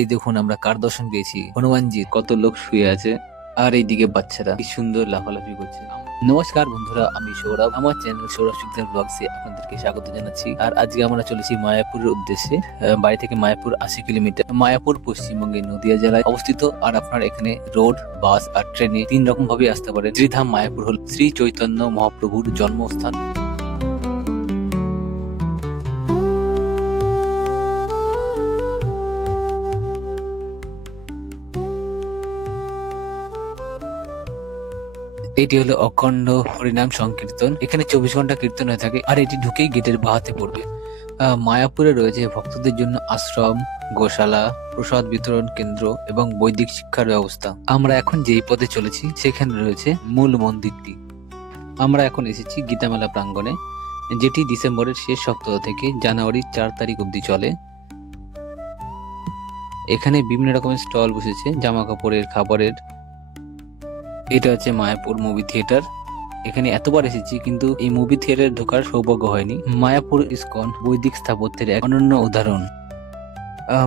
এই দেখুন আমরা কার দর্শন পেয়েছি? হনুমানজি, কত লোক শুয়ে আছে। আর এইদিকে বাচ্চারা, কি সুন্দর লাফালাফি করছে। নমস্কার বন্ধুরা, আমি সৌরভ। আমার চ্যানেল সৌরভ শিকদার ব্লগসে আপনাদেরকে স্বাগত জানাচ্ছি। আর আজকে আমরা চলেছি মায়াপুরের উদ্দেশ্যে বাড়ি থেকে মায়াপুর আশি কিলোমিটার। মায়াপুর পশ্চিমবঙ্গের নদিয়া জেলায় অবস্থিত। আর আপনার এখানে রোড, বাস আর ট্রেনে তিন রকম ভাবে আসতে পারেন। শ্রীধাম মায়াপুর হল শ্রী চৈতন্য মহাপ্রভুর জন্মস্থান। এটি হলো অখণ্ড হরিনাম সংকীর্তন। এখানে চব্বিশ ঘণ্টা কীর্তন হয়ে থাকে আর এটি ঢুকেই গেটের বাহাতে পড়বে। মায়াপুরে রয়েছে ভক্তদের জন্য আশ্রম, গোশালা, প্রসাদ বিতরণ কেন্দ্র এবং বৈদিক শিক্ষার ব্যবস্থা। আমরা এখন যেই পথে চলেছি সেখানে রয়েছে মূল মন্দিরটি। আমরা এখন এসেছি গীতামেলা প্রাঙ্গণে, যেটি ডিসেম্বরের শেষ সপ্তাহ থেকে জানুয়ারির চার তারিখ অবধি চলে। এখানে বিভিন্ন রকমের স্টল বসেছে জামা কাপড়ের খাবারের এটা হচ্ছে মায়াপুর মুভি থিয়েটার এখানে এতবার এসেছি, কিন্তু এই মুভি থিয়েটারে ঢোকার সৌভাগ্য হয়নি। মায়াপুর ইস্কন বৈদিক স্থাপত্যের এক অনন্য উদাহরণ।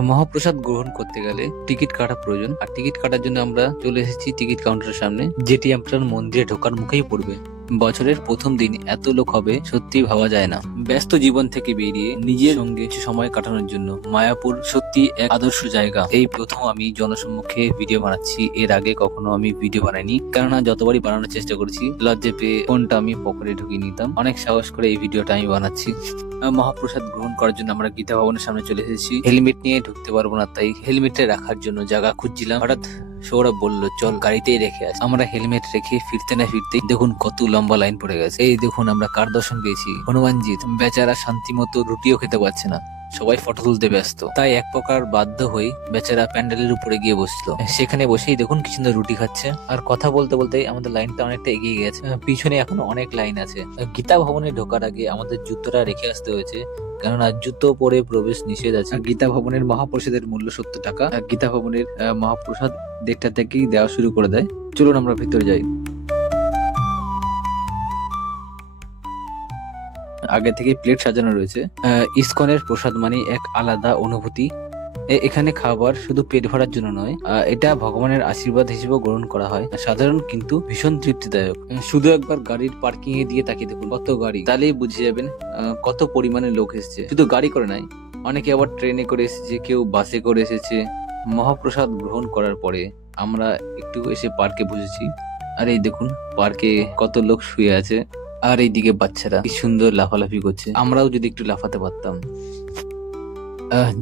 মহাপ্রসাদ গ্রহণ করতে গেলে টিকিট কাটা প্রয়োজন। আর টিকিট কাটার জন্য আমরা চলে এসেছি টিকিট কাউন্টারের সামনে, যেটি আপনার মন্দিরে ঢোকার মুখেই পড়বে। বছরের প্রথম দিন এত লোক হবে সত্যি ভাবা যায় না। ব্যস্ত জীবন থেকে বেরিয়ে নিজের সঙ্গে কিছু সময় কাটানোর জন্য মায়াপুর সত্যি এক আদর্শ জায়গা। এই প্রথম আমি জনসম্মুখে ভিডিও বানাচ্ছি। এর আগে কখনো আমি ভিডিও বানাইনি। কেননা যতবারই বানানোর চেষ্টা করেছি, লজ্জে পেয়ে ফোনটা আমি পকেটে ঢুকিয়ে নিতাম। অনেক সাহস করে এই ভিডিওটা আমি বানাচ্ছি। মহাপ্রসাদ গ্রহণ করার জন্য আমরা গীতা ভবনের সামনে চলে এসেছি। হেলমেট নিয়ে ঢুকতে পারব না, তাই হেলমেটে রাখার জন্য জায়গা খুঁজছিলাম। হঠাৎ সৌরভ বলল, চল গাড়িতেই রেখে আস আমরা হেলমেট রেখে ফিরতে না ফিরতে দেখুন কত লম্বা লাইন পড়ে গেছে। এই দেখুন, আমরা কার দর্শন পেয়েছি? হনুমানজিৎ। বেচারা শান্তি মতো রুটিও খেতে পারছে না। সবাই ফটো তুলতে ব্যস্ত। তাই এক প্রকার বাধ্য হয়ে বেচারা প্যান্ডেলের উপরে গিয়ে বসল। সেখানে বসেই দেখুন কি সুন্দর রুটি খাচ্ছে। আর কথা বলতে বলতে আমাদের লাইনটা অনেকটা এগিয়ে গেছে। পিছনে এখনও অনেক লাইন আছে। গীতা ভবনে ঢোকার আগে আমাদের জুতোটা রেখে আসতে হয়েছে। কেননা জুতো পরে প্রবেশ নিষেধ আছে। গীতা ভবনের মহাপ্রসাদের মূল্য সত্তর টাকা। গীতা ভবনের মহাপ্রসাদ দেড়টা থেকেই দেওয়া শুরু করে দেয়। চলুন আমরা ভিতরে যাই। আগে থেকে প্লেট সাজানো রয়েছে। ইসকনের প্রসাদ মানে এক আলাদা অনুভূতি। এখানে খাবার শুধু পেট ভরার জন্য নয় এটা ভগবানের আশীর্বাদ হিসেবে গ্রহণ করা হয়। সাধারণ কিন্তু ভীষণ তৃপ্তিদায়ক। শুধু একবার গাড়ির পার্কিং এ দিয়ে তাকিয়ে দেখুন কত গাড়ি। তাহলেই বুঝে যাবেন কত পরিমাণে লোক এসেছে। শুধু গাড়ি করে নাই, অনেকে আবার ট্রেনে করে এসেছে, কেউ বাসে করে এসেছে। মহাপ্রসাদ গ্রহণ করার পরে আমরা একটু এসে পার্কে বসেছি। আর, এই দেখুন পার্কে কত লোক শুয়ে আছে। আর এইদিকে বাচ্চারা কি সুন্দর লাফালাফি করছে। আমরাও যদি একটু লাফাতে পারতাম।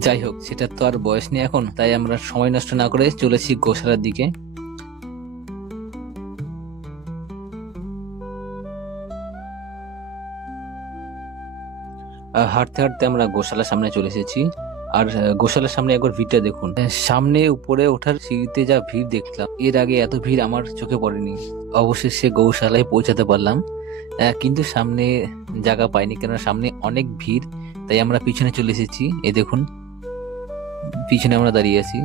যাই হোক, সেটা তো আর বয়স নেই এখন, তাই আমরা সময় নষ্ট না করে চলেছি গোশালার দিকে। হাঁটতে হাঁটতে আমরা গোশালার সামনে চলে এসেছি। আর গোশালার সামনে একবার ভিড়টা দেখুন। সামনে উপরে ওঠার সিঁড়িতে যা ভিড় দেখলাম, এর আগে এত ভিড় আমার চোখে পড়েনি। অবশেষে গৌশালায় পৌঁছাতে পারলাম। কিন্তু সামনে জায়গা পাইনি, কেননা সামনে অনেক ভিড়, তাই আমরা পিছনে চলে এসেছি। এ দেখুন, পিছনে আমরা দাঁড়িয়ে আছি।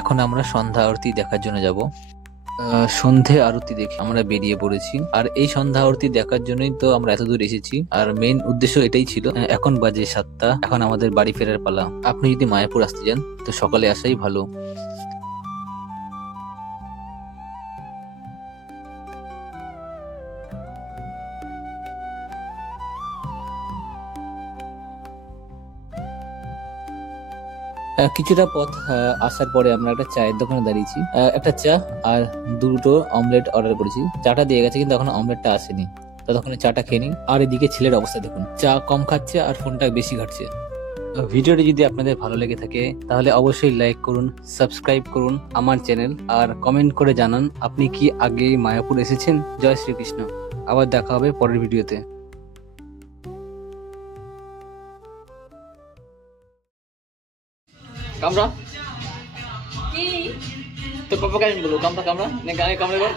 এখন আমরা সন্ধ্যা আরতি দেখার জন্য যাব। সন্ধে আরতি দেখে আমরা বেরিয়ে পড়েছি। আর এই সন্ধ্যা আরতি দেখার জন্যই তো আমরা এতদূর এসেছি। আর মেন উদ্দেশ্য এটাই ছিল এখন বাজে সাতটা, এখন আমাদের বাড়ি ফেরার পালা। আপনি যদি মায়াপুর আসতে যান, তো সকালে আসাই ভালো। কিছুটা পথ আসার পরে আমরা একটা চায়ের দোকানে দাঁড়িয়েছি। একটা চা আর দুটো অমলেট অর্ডার করেছি। চাটা দিয়ে গেছে কিন্তু এখন অমলেটটা আসেনি। ততক্ষণে চাটা খেয়ে নিই। আর এদিকে ছেলের অবস্থা দেখুন। চা কম খাচ্ছে আর ফোনটা বেশি ঘাটছে। ভিডিওটি যদি আপনাদের ভালো লেগে থাকে, তাহলে অবশ্যই লাইক করুন সাবস্ক্রাইব করুন আমার চ্যানেল আর কমেন্ট করে জানান আপনি কি আগে মায়াপুর এসেছেন। জয় শ্রীকৃষ্ণ। আবার দেখা হবে পরের ভিডিওতে। কামরা। কি? তো পাপাকে আমি বলো কামরা কামরা। নে গায়ে কামড়ে কর